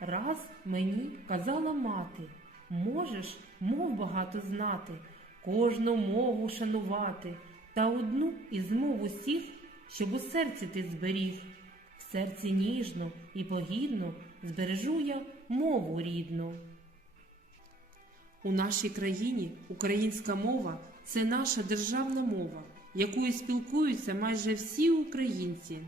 Раз мені казала мати, можеш мов багато знати, кожну мову шанувати, та одну із мов усіх, щоб у серці ти зберіг. В серці ніжно і погідно збережу я мову рідну. У нашій країні українська мова це наша державна мова, якою спілкуються майже всі українці.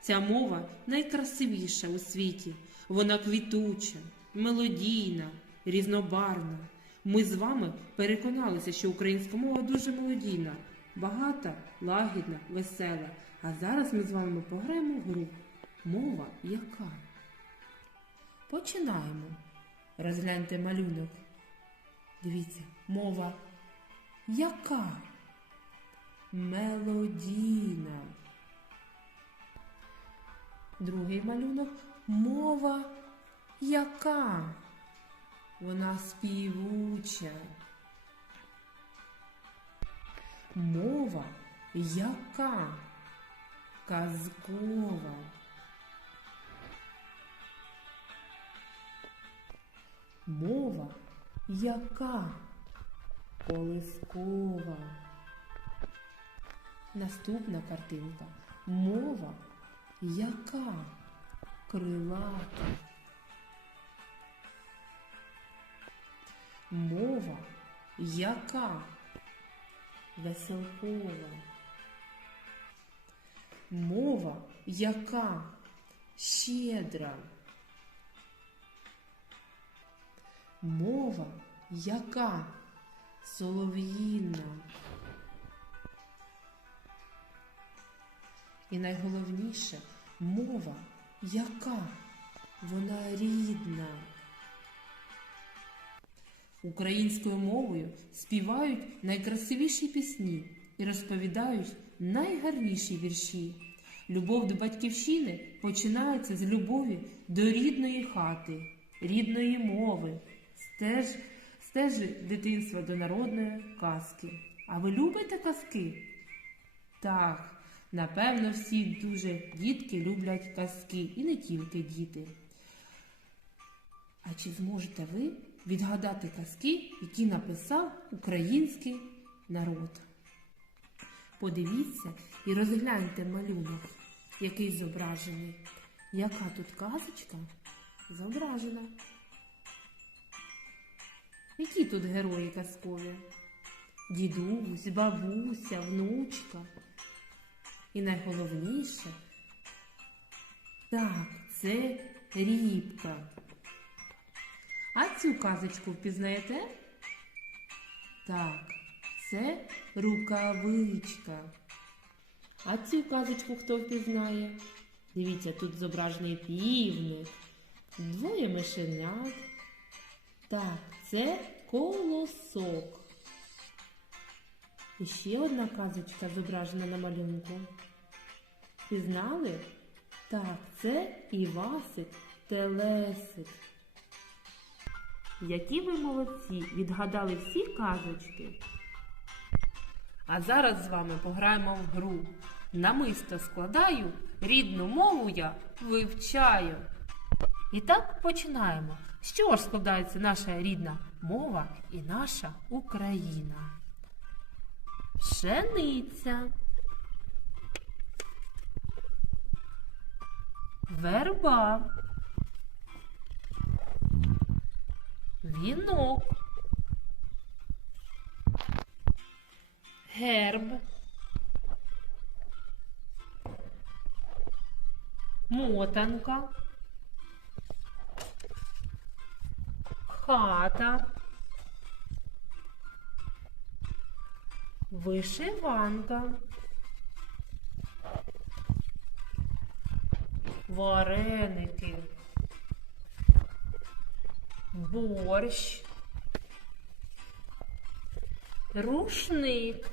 Ця мова найкрасивіша у світі. Вона квітуча, мелодійна, різнобарвна. Ми з вами переконалися, що українська мова дуже мелодійна, багата, лагідна, весела. А зараз ми з вами пограємо в гру. Мова яка? Починаємо. Розгляньте малюнок. Дивіться, мова яка? Мелодійна. Другий малюнок мова яка? Вона співуча. Мова яка? Казкова. Мова яка? Колискова. Наступна картинка. Мова яка? Крилата. Мова яка? Веселкова. Мова яка? Щедра. Мова яка? Солов'їна. І найголовніше мова яка? Вона рідна. Українською мовою співають найкрасивіші пісні і розповідають найгарніші вірші. Любов до батьківщини починається з любові до рідної хати, рідної мови, стеж, стежить дитинства до народної казки. А ви любите казки? Так, напевно, всі дуже дітки люблять казки і не тільки діти. А чи зможете ви відгадати казки, які написав український народ? Подивіться і розгляньте малюнок, який зображений. Яка тут казочка зображена? Які тут герої казкові? Дідусь, бабуся, внучка. І найголовніше, так, це рібка. А цю казочку впізнаєте? Так, це рукавичка. А цю казочку хто впізнає? Дивіться, тут зображений півник, двоє мишенят. Так, це колосок. І ще одна казочка зображена на малюнку. Пізнали? Так, це Івасик Телесик. Які ви молодці! Відгадали всі казочки. А зараз з вами пограємо в гру. Намисто складаю, рідну мову я вивчаю. І так починаємо. З чого ж складається наша рідна мова і наша Україна? Пшениця. Верба. Вінок. Герб. Мотанка. Хата. Вишиванка. Вареники. Борщ. Рушник.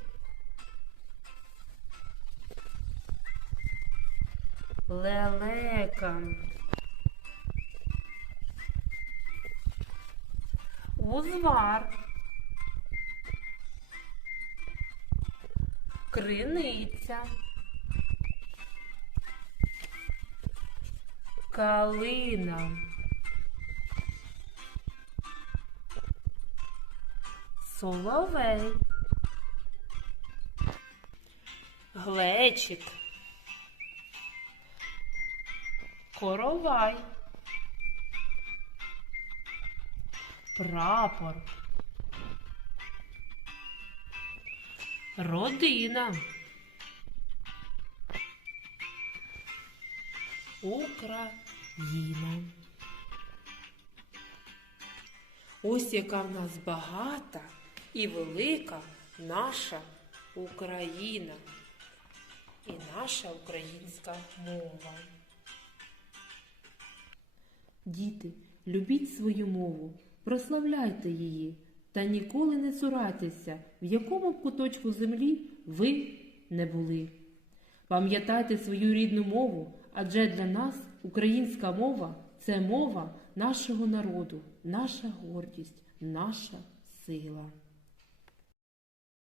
Лелека. Узвар. криниця, калина, соловей, глечик, коровай, прапор. Родина. Україна. Ось яка в нас багата і велика наша Україна і наша українська мова. Діти, любіть свою мову, прославляйте її та ніколи не цурайтеся, в якому б куточку землі ви не були. Пам'ятайте свою рідну мову, адже для нас українська мова це мова нашого народу, наша гордість, наша сила.